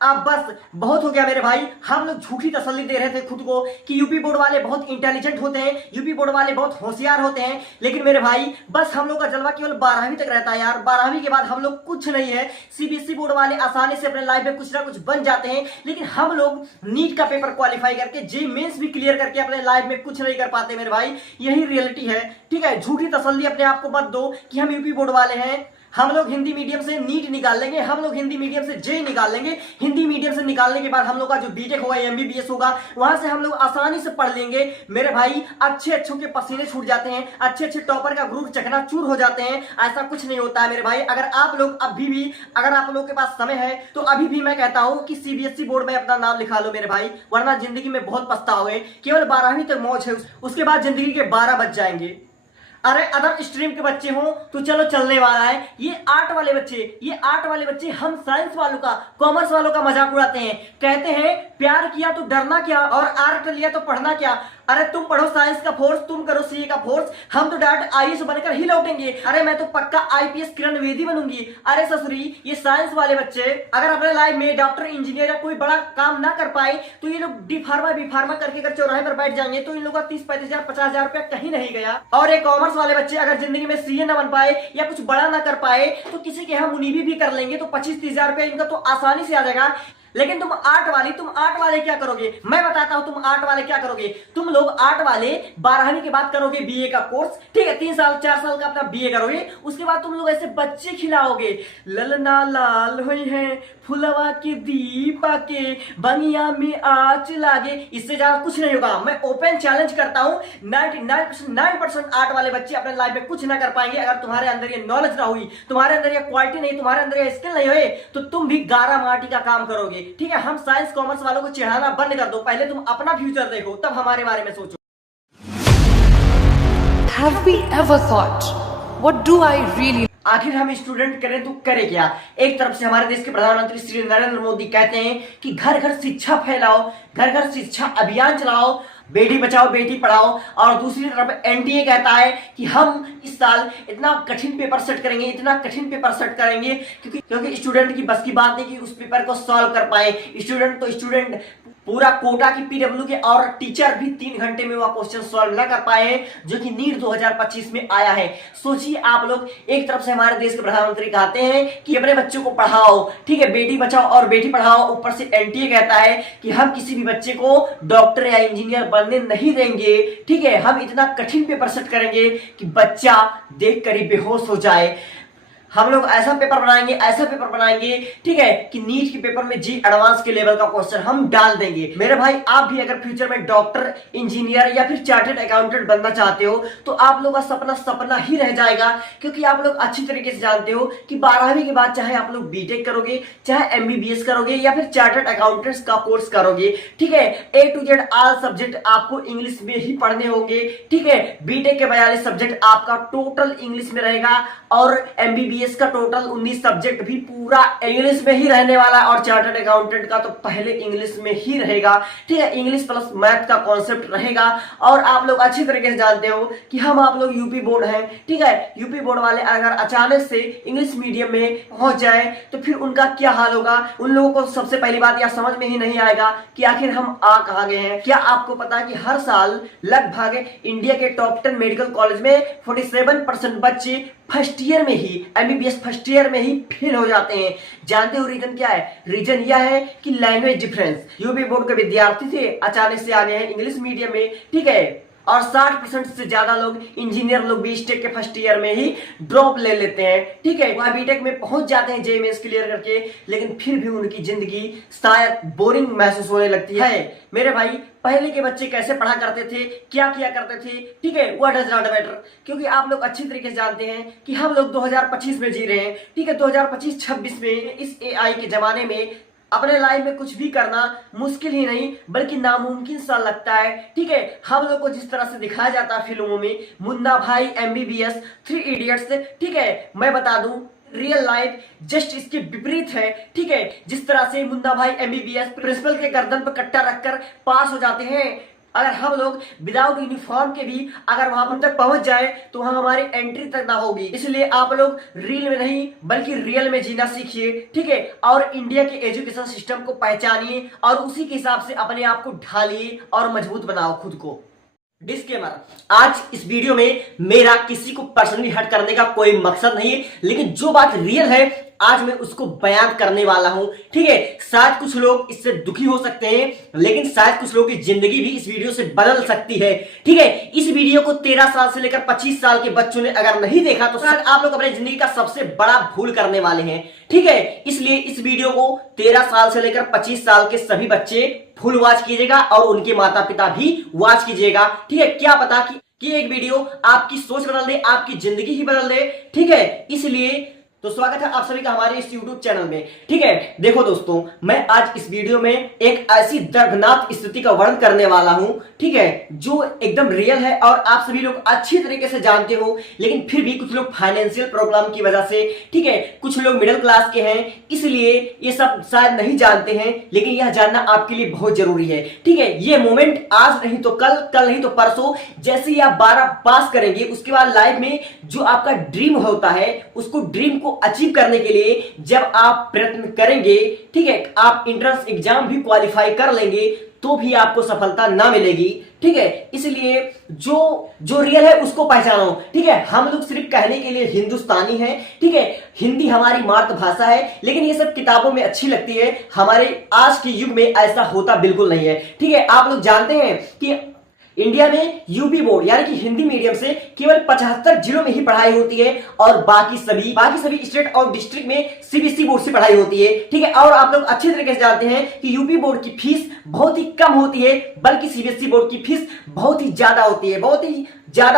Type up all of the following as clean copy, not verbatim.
अब बस बहुत हो गया मेरे भाई। हम लोग झूठी तसल्ली दे रहे थे खुद को कि यूपी बोर्ड वाले बहुत इंटेलिजेंट होते हैं, यूपी बोर्ड वाले बहुत होशियार होते हैं, लेकिन मेरे भाई बस हम लोग का जलवा केवल 12वीं तक रहता है यार। 12वीं के बाद हम लोग कुछ नहीं है। सीबीएसई बोर्ड वाले आसानी से अपने लाइफ में कुछ ना कुछ बन जाते हैं, लेकिन हम लोग नीट का पेपर क्वालिफाई करके जे मेंस भी क्लियर करके अपने लाइफ में कुछ नहीं कर पाते मेरे भाई। यही रियलिटी है। ठीक है, झूठी तसल्ली अपने आप को मत दो कि हम यूपी बोर्ड वाले हैं। हम लोग हिंदी मीडियम से नीट निकाल लेंगे, हम लोग हिंदी मीडियम से जे निकाल लेंगे। हिंदी मीडियम से निकालने के बाद हम लोग का जो बीटेक होगा, एमबीबीएस होगा, वहां से हम लोग आसानी से पढ़ लेंगे मेरे भाई। अच्छे अच्छों के पसीने छूट जाते हैं, अच्छे अच्छे टॉपर का ग्रुप चकनाचूर हो जाते हैं। ऐसा कुछ नहीं होता है मेरे भाई। अगर आप लोग अभी भी, अगर आप लोग के पास समय है तो अभी भी मैं कहता हूं कि सीबीएसई बोर्ड में अपना नाम लिखा लो मेरे भाई, वरना जिंदगी में बहुत पछताओगे। केवल 12वीं तक मौज है, उसके बाद जिंदगी के 12 बज जाएंगे। अरे अदर स्ट्रीम के बच्चे हो तो चलो चलने वाला है। ये आर्ट वाले बच्चे हम साइंस वालों का, कॉमर्स वालों का मजाक उड़ाते हैं। कहते हैं प्यार किया तो डरना क्या और आर्ट लिया तो पढ़ना क्या। अरे तुम पढ़ो साइंस का फोर्स, तुम करो सीए का फोर्स, हम तो डायरेक्ट आईएएस बनकर ही लौटेंगे। अरे मैं तो पक्का आईपीएस किरण बेदी बनूंगी। अरे ससुरी, ये साइंस वाले बच्चे अगर अपने लाइफ में डॉक्टर, इंजीनियर या कोई बड़ा काम ना कर पाए तो ये लोग डी फार्मा बी फार्मा करके अगर चौराहे पर बैठ जाएंगे तो इन लोगों का 30-35,000 50,000 रुपया कहीं नहीं गया। और एक कॉमर्स वाले बच्चे अगर जिंदगी में सीए ना बन पाए या कुछ बड़ा ना कर पाए तो किसी के हम मुनीबी भी कर लेंगे तो 25-30,000 रुपया इनका तो आसानी से आ जाएगा। लेकिन तुम आर्ट वाले क्या करोगे, मैं बताता हूं तुम आर्ट वाले क्या करोगे। तुम लोग आर्ट वाले 12वीं के बाद करोगे बीए का कोर्स। ठीक है, 3 साल 4 साल का अपना बीए करोगे। उसके बाद तुम लोग ऐसे बच्चे खिलाओगे, ललना लाल हुई है फुलवा के दीपा के बंगिया में आँच लागे। इससे ज्यादा कुछ नहीं होगा। मैं ओपन चैलेंज करता हूं 99% आर्ट वाले बच्चे अपने लाइफ में कुछ ना कर पाएंगे। अगर तुम्हारे अंदर ये नॉलेज ना हुई, तुम्हारे अंदर ये क्वालिटी नहीं, तुम्हारे अंदर ये स्किल नहीं हुए तो तुम भी गारा माटी का काम करोगे। ठीक है, हम साइंस कॉमर्स वालों को चिढ़ाना बंद कर दो। पहले तुम अपना फ्यूचर देखो, तब हमारे बारे में सोचो। Have we ever thought, what do I really? आखिर हम स्टूडेंट करें तो करें क्या। एक तरफ से हमारे देश के प्रधानमंत्री श्री नरेंद्र मोदी कहते हैं कि घर घर शिक्षा फैलाओ, घर घर शिक्षा अभियान चलाओ, बेटी बचाओ बेटी पढ़ाओ। और दूसरी तरफ एनडीए कहता है कि हम इस साल इतना कठिन पेपर सेट करेंगे, इतना कठिन पेपर सेट करेंगे क्योंकि स्टूडेंट की बस की बात नहीं कि उस पेपर को सॉल्व कर पाए। स्टूडेंट तो स्टूडेंट, पूरा कोटा की पीडब्ल्यू के और टीचर भी 3 घंटे में वह क्वेश्चन सॉल्व ना कर पाए जो कि नीट 2025 में आया है। सोचिए आप लोग, एक तरफ से हमारे देश के प्रधानमंत्री कहते हैं कि अपने बच्चों को पढ़ाओ, ठीक है, बेटी बचाओ और बेटी पढ़ाओ। ऊपर से एनटीए कहता है कि हम किसी भी बच्चे को डॉक्टर या इंजीनियर बनने नहीं देंगे। ठीक है, हम इतना कठिन पेपर सेट करेंगे कि बच्चा देख कर ही बेहोश हो जाए। हम लोग ऐसा पेपर बनाएंगे ठीक है, कि नीट के पेपर में जी एडवांस के लेवल का क्वेश्चन हम डाल देंगे। मेरे भाई, आप भी अगर फ्यूचर में डॉक्टर, इंजीनियर या फिर चार्टर्ड अकाउंटेंट बनना चाहते हो तो आप लोग का सपना ही रह जाएगा। क्योंकि आप लोग अच्छी तरीके से जानते हो कि 12वीं के बाद चाहे आप लोग बीटेक करोगे, चाहे एमबीबीएस करोगे या फिर चार्टर्ड अकाउंटेंट्स का कोर्स करोगे, ठीक है, A to Z all subject आपको इंग्लिश में ही पढ़ने होंगे। ठीक है, बीटेक के 42 सब्जेक्ट आपका टोटल इंग्लिश में रहेगा और एमबीबीएस का टोटल 19 सब्जेक्ट भी पूरा इंग्लिश में ही रहने वाला। और चार्टर्ड अकाउंटेंट का तो पहले इंग्लिश में ही रहेगा। ठीक है, इंग्लिश प्लस मैथ का कॉन्सेप्ट रहेगा। और आप लोग अच्छी तरीके से जानते हो कि हम आप लोग यूपी बोर्ड हैं। ठीक है, यूपी बोर्ड वाले अगर अचानक से इंग्लिश मीडियम में पहुंच जाए तो फिर उनका क्या हाल होगा। उन लोगों को सबसे पहली बात यह समझ में ही नहीं आएगा कि आखिर हम आ कहां गए हैं। क्या आपको पता है कि हर साल लगभग इंडिया के टॉप 10 मेडिकल कॉलेज में 47% बच्चे फर्स्ट ईयर में ही, एमबीबीएस फर्स्ट ईयर में ही फेल हो जाते हैं। जानते हो रीजन क्या है? रीजन यह है कि लैंग्वेज डिफरेंस। यूपी बोर्ड के विद्यार्थी थे, अचानक से आ गए हैं इंग्लिश मीडियम में। ठीक है, और 60% से ज्यादा लोग, इंजीनियर लोग बीटेक के फर्स्ट ईयर में ही ड्रॉप ले लेते हैं। ठीक है, वह बीटेक में पहुंच जाते हैं जेईई मेंस क्लियर करके, लेकिन फिर भी उनकी जिंदगी शायद बोरिंग महसूस होने लगती है। मेरे भाई, पहले के बच्चे कैसे पढ़ा करते थे, क्या किया करते थे, ठीक है, व्हाट डज नॉट मैटर। क्योंकि आप लोग अच्छी तरीके से जानते हैं कि हम लोग 2025 में जी रहे हैं। ठीक है, 2025-26 में इस एआई के जमाने में अपने लाइफ में कुछ भी करना मुश्किल ही नहीं बल्कि नामुमकिन सा लगता है। ठीक है, हम लोग को जिस तरह से दिखाया जाता है फिल्मों में, मुन्ना भाई, एमबीबीएस, 3 इडियट्स, ठीक है, मैं बता दूं रियल लाइफ जस्ट इसके विपरीत है। ठीक है, जिस तरह से मुन्ना भाई एमबीबीएस प्रिंसिपल के गर्दन पर कट्टा रखकर पास हो जाते हैं, अगर हम लोग विदाउट यूनिफॉर्म के भी अगर वहां पर तक पहुंच जाए तो वहां हमारी एंट्री तक ना होगी। इसलिए आप लोग रील में नहीं बल्कि रियल में जीना सीखिए, ठीक है। और इंडिया के एजुकेशन सिस्टम को पहचानिए और उसी के हिसाब से अपने आप को ढालिए और मजबूत बनाओ खुद को। डिस्क्लेमर, आज इस वीडियो में मेरा किसी को पर्सनली हर्ट करने का कोई मकसद नहीं है, लेकिन जो बात रियल है आज मैं उसको बयान करने वाला हूं, ठीक है। शायद कुछ लोग इससे दुखी हो सकते हैं, लेकिन शायद कुछ लोगों की जिंदगी भी इस वीडियो से बदल सकती है, ठीक है। इस वीडियो को 13 साल से लेकर 25 साल के बच्चों ने अगर नहीं देखा तो शायद आप लोग अपनी जिंदगी का सबसे बड़ा भूल करने वाले हैं, ठीक है। इसलिए इस वीडियो को 13 साल से लेकर 25 साल के सभी बच्चे फुल वॉच कीजिएगा और उनके माता पिता भी वॉच कीजिएगा, ठीक है। क्या पता कि एक वीडियो आपकी सोच बदल दे, आपकी जिंदगी ही बदल दे, ठीक है। इसलिए तो स्वागत है आप सभी का हमारे इस YouTube चैनल में, ठीक है। देखो दोस्तों, मैं आज इस वीडियो में एक ऐसी दर्दनाक स्थिति का वर्णन करने वाला हूं, ठीक है, जो एकदम रियल है और आप सभी लोग अच्छी तरीके से जानते हो, लेकिन फिर भी कुछ लोग फाइनेंशियल प्रॉब्लम की वजह से, ठीक है, कुछ लोग मिडिल क्लास के हैं, इसलिए ये सब शायद नहीं जानते हैं, लेकिन यह जानना आपके लिए बहुत जरूरी है, ठीक है। ये मोमेंट आज नहीं तो कल, कल नहीं तो परसों, जैसे ही आप 12 पास करेंगे उसके बाद लाइफ में जो आपका ड्रीम होता है उसको ड्रीम को अचीव करने के लिए जब आप प्रयत्न करेंगे, ठीक है, आप एंट्रेंस एग्जाम भी क्वालिफाई कर लेंगे तो भी आपको सफलता ना मिलेगी, ठीक है। इसलिए जो रियल है उसको पहचानो, ठीक है। हम लोग सिर्फ कहने के लिए हिंदुस्तानी हैं, ठीक है, हिंदी हमारी मातृभाषा है, लेकिन ये सब किताबों में अच्छी लगती है, हमारे आज के युग में ऐसा होता बिल्कुल नहीं है, ठीक है। आप लोग जानते हैं कि इंडिया में यूपी बोर्ड यानी कि हिंदी मीडियम से केवल 75 जिलों में ही पढ़ाई होती है और बाकी सभी स्टेट और डिस्ट्रिक्ट में सीबीएसई बोर्ड से पढ़ाई होती है, ठीक है। और आप लोग अच्छे तरीके से जानते हैं कि यूपी बोर्ड की फीस बहुत ही कम होती है, बल्कि सीबीएसई बोर्ड की फीस बहुत ही ज्यादा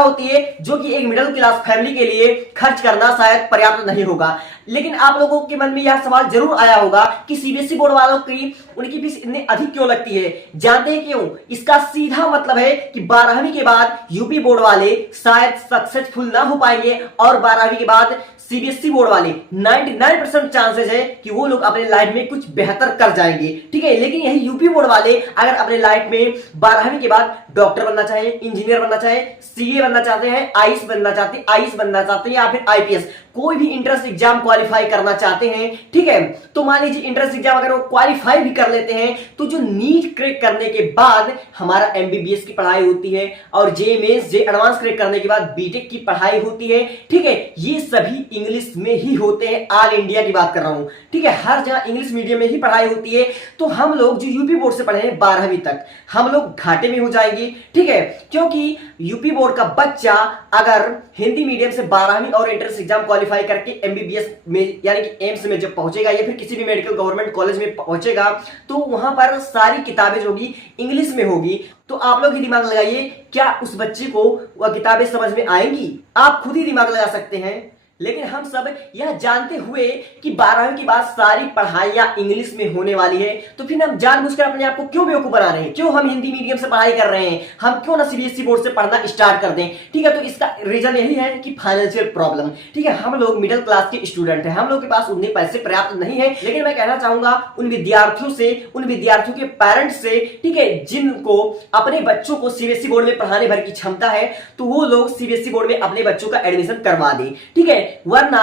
होती है, जो कि एक मिडिल क्लास फैमिली के लिए खर्च करना शायद पर्याप्त नहीं होगा। लेकिन आप लोगों के मन में यह सवाल जरूर आया होगा कि सीबीएसई बोर्ड वालों की उनकी फीस इतनी अधिक क्यों लगती है। जानते हैं क्यों? इसका सीधा मतलब है कि 12वीं के बाद यूपी बोर्ड वाले शायद सक्सेसफुल ना हो पाएंगे और 12वीं के बाद सीबीएसई बोर्ड वाले 99% चांसेस है कि वो लोग अपने लाइफ में कुछ बेहतर कर जाएंगे, ठीक है। लेकिन यही यूपी बोर्ड वाले अगर अपने लाइफ में 12वीं के बाद डॉक्टर बनना चाहे, इंजीनियर बनना चाहे, सीए बनना चाहते हैं, आईएएस बनना चाहते हैं या फिर आईपीएस, कोई भी एंट्रेंस एग्जाम क्वालिफाई करना चाहते हैं, ठीक है, तो मान लीजिए एंट्रेंस एग्जाम अगर वो क्वालिफाई भी कर लेते हैं तो जो नीट क्रैक करने के बाद हमारा एमबीबीएस की पढ़ाई होती है और जेएमएस एडवांस क्रैक करने के बाद बीटेक की पढ़ाई होती है, ठीक है। ये सभी इंग्लिश में ही होते हैं, ऑल इंडिया की बात कर रहा हूं, ठीक है, हर जगह इंग्लिश मीडियम में ही पढ़ाई होती है। तो हम लोग जो यूपी बोर्ड से पढ़े हैं 12वीं तक, हम लोग घाटे में हो जाएंगे, ठीक है, क्योंकि यूपी बोर्ड का बच्चा अगर हिंदी मीडियम से 12वीं और एंट्रेंस एग्जाम क्वालिफाई करके एमबीबीएस में यानी कि एम्स में जब पहुंचेगा या फिर किसी भी मेडिकल गवर्नमेंट कॉलेज में पहुंचेगा तो वहां पर सारी किताबें जो होगी इंग्लिश में होगी। तो आप लोग ही दिमाग लगाइए, क्या उस बच्चे को वह किताबें समझ में आएंगी? आप खुद ही दिमाग लगा सकते हैं। लेकिन हम सब यह जानते हुए कि 12वीं के बाद सारी पढ़ाइयां इंग्लिश में होने वाली है, तो फिर हम जानबूझकर अपने आप को क्यों बेवकूफ बना रहे हैं? क्यों हम हिंदी मीडियम से पढ़ाई कर रहे हैं? हम क्यों ना सीबीएसई बोर्ड से पढ़ना स्टार्ट कर दें, ठीक है। तो इसका रीजन यही है कि फाइनेंशियल प्रॉब्लम, ठीक है। हम लोग मिडिल क्लास के स्टूडेंट हैं, हम लोग के पास उतने पैसे पर्याप्त नहीं है। लेकिन मैं कहना चाहूंगा उन विद्यार्थियों के पेरेंट्स से, ठीक है, जिनको अपने बच्चों को सीबीएसई बोर्ड में पढ़ाने भर की क्षमता है, तो वो लोग सीबीएसई बोर्ड में अपने बच्चों का एडमिशन करवा दें, ठीक है। वरना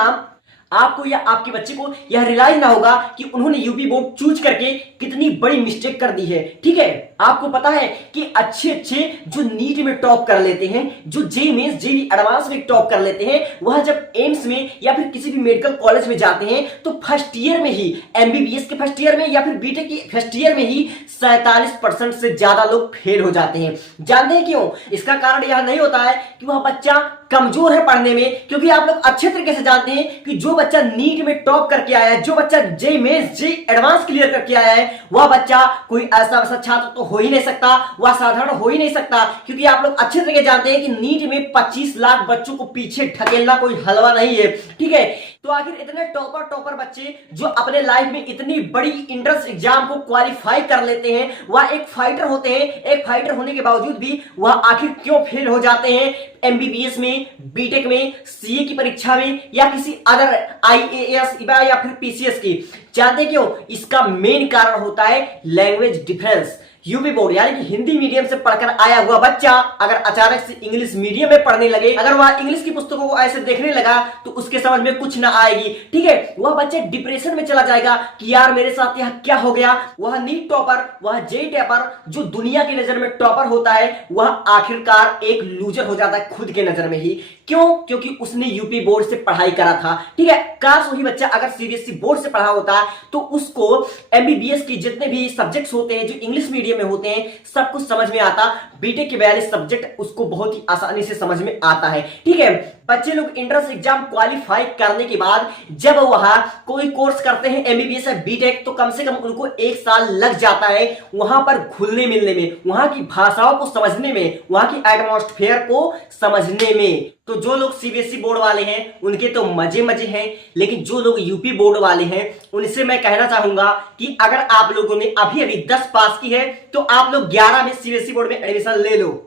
आपको या आपके बच्चे को यह रियलाइज ना होगा कि उन्होंने यूपी बोर्ड चूज करके कितनी बड़ी मिस्टेक कर दी है, ठीक है। आपको पता है कि अच्छे जो नीट में टॉप कर लेते हैं, जो जेईई जेईई एडवांस में टॉप कर लेते हैं, वह जब एम्स में या फिर किसी भी मेडिकल कॉलेज में जाते हैं तो फर्स्ट ईयर में ही, एमबीबीएस के फर्स्ट ईयर में या फिर बीटेक की फर्स्ट ईयर में ही 47% से ज्यादा लोग फेल हो जाते हैं। जानते हैं क्यों? इसका कारण यह नहीं होता है कि वह बच्चा कमजोर है पढ़ने में, क्योंकि आप लोग अच्छे तरीके से जानते हैं कि जो बच्चा नीट में टॉप करके आया है, जो बच्चा जेईई एडवांस क्लियर करके आया है, वह बच्चा कोई ऐसा वैसा छात्र तो हो ही नहीं सकता, वह साधारण हो ही नहीं सकता, क्योंकि आप लोग अच्छे तरीके जानते हैं कि नीट में 25 लाख बच्चों को पीछे ढकेलना कोई हलवा नहीं है, ठीक है। तो आखिर इतने टॉपर बच्चे जो अपने लाइफ में इतनी बड़ी एंट्रेंस एग्जाम को क्वालिफाई कर लेते हैं, वह एक फाइटर होते हैं, एक फाइटर होने के बावजूद भी वह आखिर क्यों फेल हो जाते हैं एमबीबीएस में, बीटेक में, सीए की परीक्षा में या किसी अदर आईएएस या फिर पीसीएस की? जानते क्यों? इसका मेन कारण होता है लैंग्वेज डिफरेंस। यूपी बोर्ड यानी कि हिंदी मीडियम से पढ़कर आया हुआ बच्चा अगर अचानक से इंग्लिश मीडियम में पढ़ने लगे, अगर वह इंग्लिश की पुस्तकों को ऐसे देखने लगा तो उसके समझ में कुछ ना आएगी, ठीक है। वह बच्चा डिप्रेशन में चला जाएगा कि यार मेरे साथ यह क्या हो गया। वह नीट टॉपर, वह जेई टॉपर, जो दुनिया की नजर में टॉपर होता है, वह आखिरकार एक लूजर हो जाता है खुद के नजर में ही। क्यों? क्योंकि उसने यूपी बोर्ड से पढ़ाई करा था, ठीक है। काश वही बच्चा अगर सीबीएसई बोर्ड से पढ़ा होता तो उसको एमबीबीएस की जितने भी सब्जेक्ट्स होते हैं जो इंग्लिश मीडियम में होते हैं सब कुछ समझ में आता। बीटेक के 42 सब्जेक्ट उसको बहुत ही आसानी से समझ में आता है, ठीक है। बच्चे लोग एंट्रेंस एग्जाम क्वालिफाई करने के बाद जब वहां कोई कोर्स करते हैं एमबीबीएस या बीटेक, तो कम से कम उनको 1 साल लग जाता है वहां पर घुलने मिलने में, वहां की भाषाओं को समझने में, वहां की एटमॉस्फेयर को समझने में। तो जो लोग सीबीएसई बोर्ड वाले हैं उनके तो मजे मजे हैं, लेकिन जो लोग यूपी बोर्ड वाले हैं उनसे मैं कहना चाहूंगा कि अगर आप लोगों ने अभी अभी 10 पास की है तो आप लोग 11 में सीबीएसई बोर्ड में एडमिशन ले लो।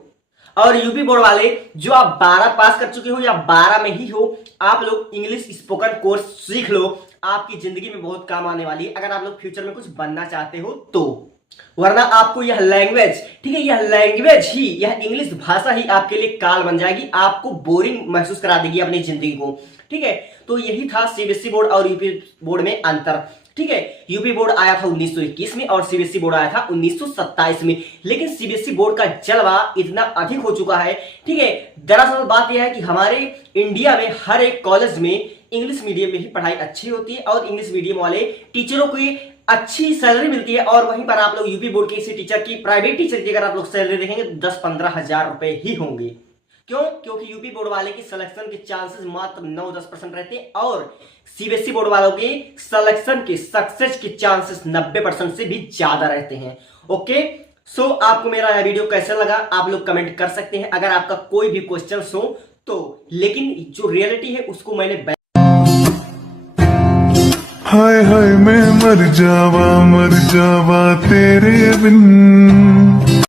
और यूपी बोर्ड वाले जो आप 12 पास कर चुके हो या 12 में ही हो, आप लोग इंग्लिश स्पोकन कोर्स सीख लो, आपकी जिंदगी में बहुत काम आने वाली है अगर आप लोग फ्यूचर में कुछ बनना चाहते हो तो। वरना आपको यह लैंग्वेज, ठीक है, यह लैंग्वेज ही, यह इंग्लिश भाषा ही आपके लिए काल बन जाएगी, आपको बोरिंग महसूस करा देगी अपनी जिंदगी को, ठीक है। तो यही था सीबीएसई बोर्ड और यूपी बोर्ड में अंतर, ठीक है। यूपी बोर्ड आया था 1921 में और सीबीएसई बोर्ड आया था 1927 में। लेकिन सीबीएसई बोर्ड का जलवा इतना अधिक हो चुका है, ठीक है। दरअसल बात यह है कि हमारे इंडिया में हर एक कॉलेज में इंग्लिश मीडियम में ही पढ़ाई अच्छी होती है और इंग्लिश मीडियम वाले टीचरों की अच्छी सैलरी मिलती है। और वहीं पर आप लोग यूपी बोर्ड के किसी टीचर की, प्राइवेट टीचर की अगर आप लोग सैलरी देखेंगे तो 10-15 हजार रुपए ही होंगे। क्यों? क्योंकि यूपी बोर्ड वाले की सिलेक्शन के चांसेस मात्र 9-10% रहते हैं और सीबीएसई बोर्ड वालों के सिलेक्शन के सक्सेस के चांसेस 90% से भी ज्यादा रहते हैं। ओके, सो आपको मेरा यह वीडियो कैसा लगा आप लोग कमेंट कर सकते हैं अगर आपका कोई भी क्वेश्चन हो तो। लेकिन जो रियलिटी है उसको मैंने हाय हाय मैं मर जावा तेरे बिन।